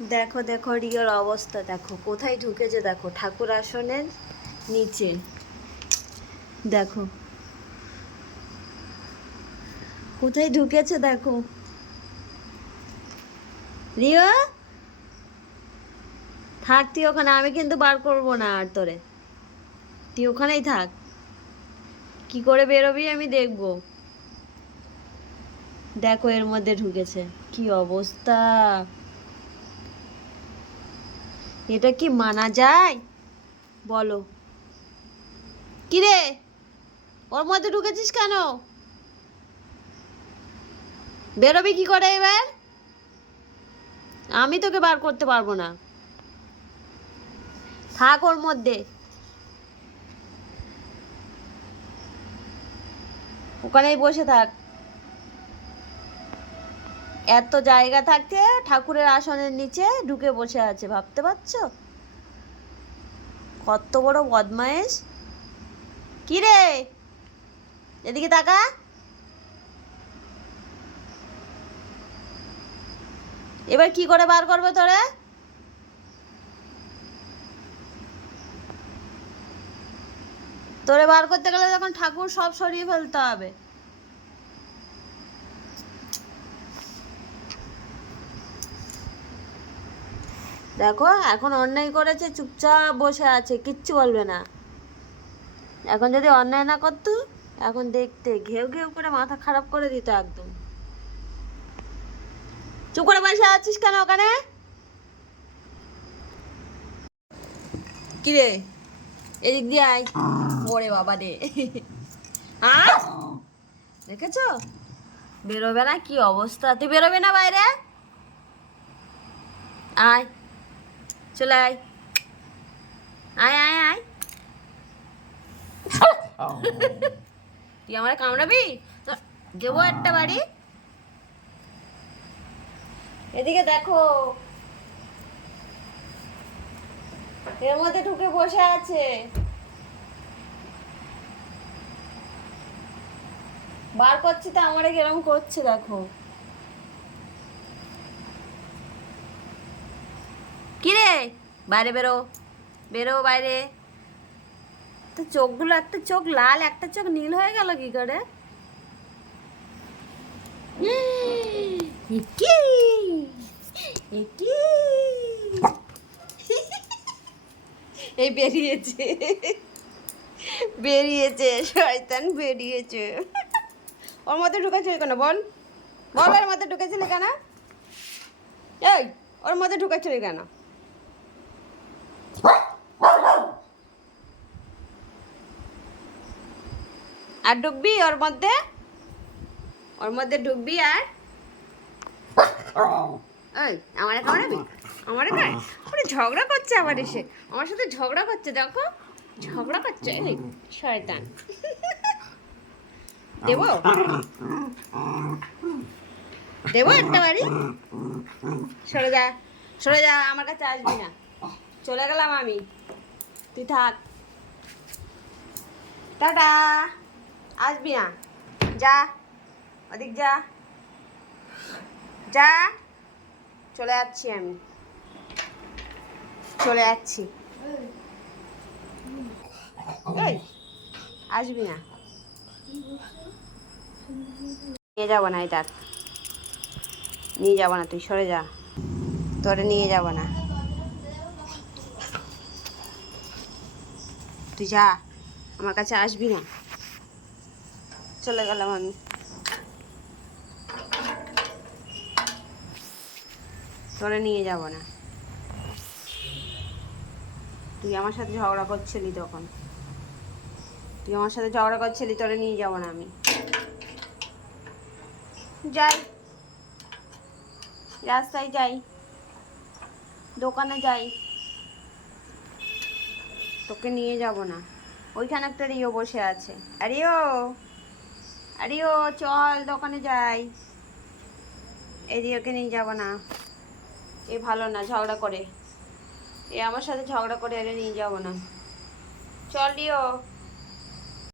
দেখো দেখো রিওর অবস্থা, দেখো। কোথায় ঢুকেছে, দেখো। ঠাকুর আসনের নিচে। দেখো। কোথায় ঢুকেছে, দেখো। রিও থাক, তুই ওখানে। আমি কিন্তু বার করব না আর তোরে। তুই ওখানেই থাক। কি করে বেরোবি আমি দেখব। দেখো, এর মধ্যে ঢুকেছে। কি অবস্থা? এটা কি মানা যায়? বলো। কি রে ওর মধ্যে ঢুকেছিস কেন? বেরোবি কি করে এবার? আমি তোকে বার করতে পারব না। থাক ওর মধ্যে। ওখানেই বসে থাক। এত জায়গা থাকতে ঠাকুরের আসনের নিচে ঢুকে বসে আছে, ভাবতে পারছ? কত বড় বদমায়েশ। কি রে এদিকে তাকা। এবার কি করে বার করবে তোরে? তোরে বার করতে গেলে তখন ঠাকুর সব সরিয়ে ফেলতে হবে। দেখো, এখন অন্যায় করেছে, চুপচাপ বসে আছে, কিচ্ছু বলবে না। এখন যদি অন্যায় না করতো, এখন দেখতে ঘেউ ঘেউ করে মাথা খারাপ করে দিত একদম। চুপ করে বসে আছিস কেন ওখানে? কিরে? এদিক দিয়ে আয়। ওরে বাবা রে। দেখেছ? বেরোবে না, কি অবস্থা? তুই বেরোবে না বাইরে? আয়। চলে আয়। আয় আয় আয়। তুই আমার কামড়াবি? দেবো একটা বাড়ি। এদিকে দেখো। এর মধ্যে ঢুকে বসে আছে। বার করছি তো আমারে কিরম করছে, দেখো। কিরে? বাইরে বেরো। বেরো বাইরে। তো চোখগুলো, একটা চোখ লাল, একটা চোখ নীল হয়ে গেল কি করে? এই বেরিয়েছে। বেরিয়েছে, শয়তান বেরিয়েছে। ওর মধ্যে ঢুকেছিল কেন বল? বল, ওর মধ্যে ঢুকেছিল কেন? এই, ওর মধ্যে ঢুকেছিল কেন? আর ঢুকবি ওর মধ্যে? ওর মধ্যে ঢুকবি আর? আমার আমার ঝগড়া করছে আবার এসে। আমার সাথে ঝগড়া করছে, দেখো। ঝগড়া করছে, এই শয়তান। দেবো? দেবো একটা বাড়ি? সরে যা সরে যা, আমার কাছে আসবি না। চলে গেলাম আমি। তুই থাক। টাটা। আসবি না। যা। ওদিক যা। যা। চলে যাচ্ছি আমি। চলে যাচ্ছি। আসবি না। নিয়ে যাব না এটা। নিয়ে যাব না, তুই সরে যা। তোরে নিয়ে যাব না। তুই যা, আমার কাছে আসবি না। চলে গেলাম আমি। তোরে নিয়ে যাব না। তুই আমার সাথে ঝগড়া করছিলি তখন। তুই আমার সাথে ঝগড়া করছিলি, তোরে নিয়ে যাব না আমি। যাই। রাস্তায় যাই। দোকানে যাই। তোকে নিয়ে যাব না। ওইখানে একটা রিও বসে আছে। আরিও! আরিও, চল দোকানে যাই। এই রিওকে নিয়ে যাব না। এ ভালো না, ঝগড়া করে। এ আমার সাথে ঝগড়া করে এলে নিয়ে যাব না। চল রিও।